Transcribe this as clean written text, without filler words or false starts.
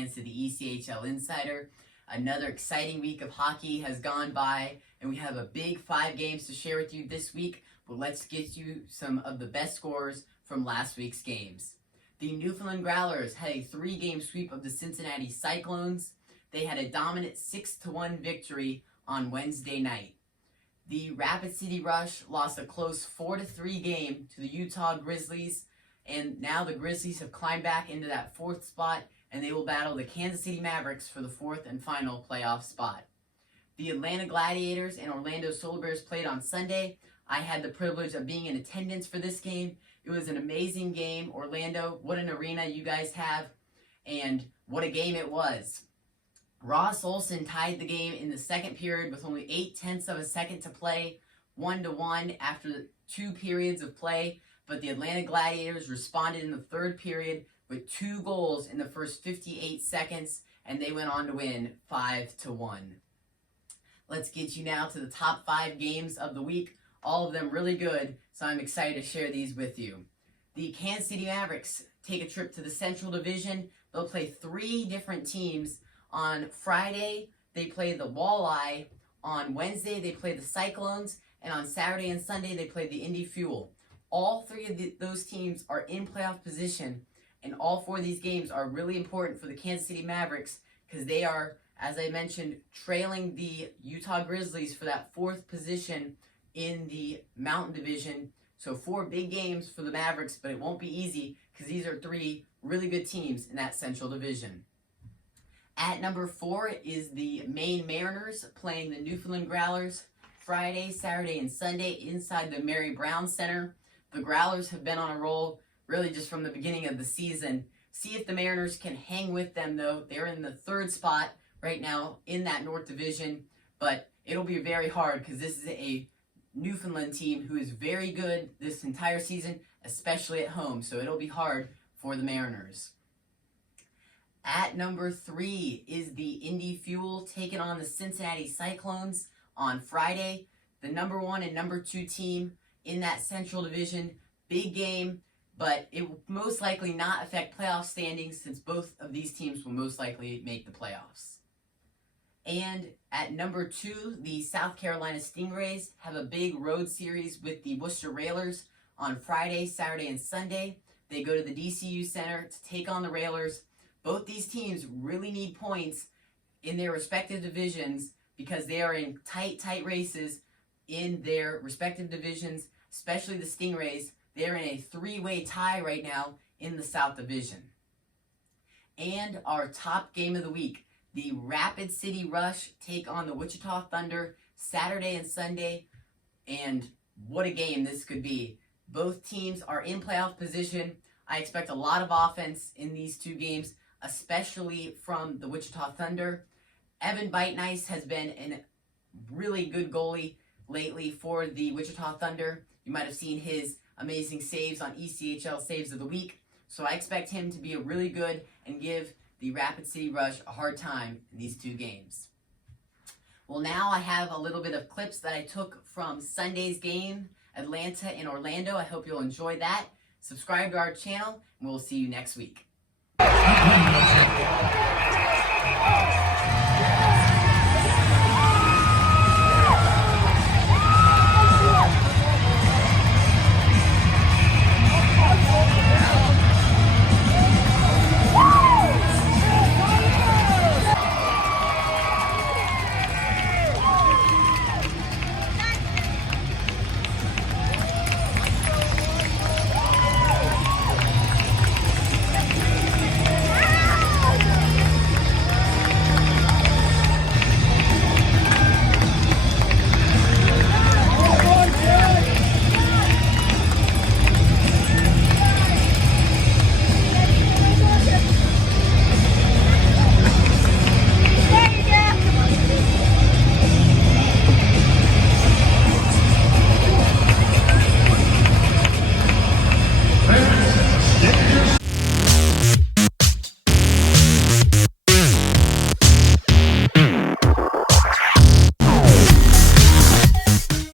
fans to the ECHL Insider. Another exciting week of hockey has gone by, and we have a big 5 games to share with you this week, but let's get you some of the best scores from last week's games. The Newfoundland Growlers had a 3-game sweep of the Cincinnati Cyclones. They had a dominant 6-1 victory on Wednesday night. The Rapid City Rush lost a close 4-3 game to the Utah Grizzlies, and now the Grizzlies have climbed back into that 4th spot, and they will battle the Kansas City Mavericks for the 4th and final playoff spot. The Atlanta Gladiators and Orlando Solar Bears played on Sunday. I had the privilege of being in attendance for this game. It was an amazing game. Orlando, what an arena you guys have, and what a game it was. Ross Olson tied the game in the second period with only 0.8 of a second to play, 1-1 after 2 periods of play, but the Atlanta Gladiators responded in the 3rd period with 2 goals in the first 58 seconds, and they went on to win 5-1. Let's get you now to the top 5 games of the week, all of them really good, so I'm excited to share these with you. The Kansas City Mavericks take a trip to the Central Division. They'll play 3 different teams. On Friday, they play the Walleye. On Wednesday, they play the Cyclones. And on Saturday and Sunday, they play the Indy Fuel. All 3 of those teams are in playoff position, and all 4 of these games are really important for the Kansas City Mavericks because they are, as I mentioned, trailing the Utah Grizzlies for that 4th position in the Mountain Division. So 4 big games for the Mavericks, but it won't be easy because these are 3 really good teams in that Central Division. At number 4 is the Maine Mariners playing the Newfoundland Growlers Friday, Saturday, and Sunday inside the Mary Brown Center. The Growlers have been on a roll really just from the beginning of the season. See if the Mariners can hang with them, though. They're in the 3rd spot right now in that North Division, but it'll be very hard because this is a Newfoundland team who is very good this entire season, especially at home, so it'll be hard for the Mariners. At number 3 is the Indy Fuel taking on the Cincinnati Cyclones on Friday. The number 1 and number 2 team in that Central Division. Big game, but it will most likely not affect playoff standings since both of these teams will most likely make the playoffs. And at number 2, the South Carolina Stingrays have a big road series with the Worcester Railers on Friday, Saturday, and Sunday. They go to the DCU Center to take on the Railers. Both these teams really need points in their respective divisions because they are in tight races in their respective divisions, especially the Stingrays. They're in a 3-way tie right now in the South Division. And our top game of the week, the Rapid City Rush take on the Wichita Thunder Saturday and Sunday, and what a game this could be. Both teams are in playoff position. I expect a lot of offense in these 2 games, especially from the Wichita Thunder. Evan Beitnice has been a really good goalie lately for the Wichita Thunder. You might have seen his amazing saves on ECHL Saves of the Week. So I expect him to be really good and give the Rapid City Rush a hard time in these 2 games. Well, now I have a little bit of clips that I took from Sunday's game, Atlanta and Orlando. I hope you'll enjoy that. Subscribe to our channel, and we'll see you next week.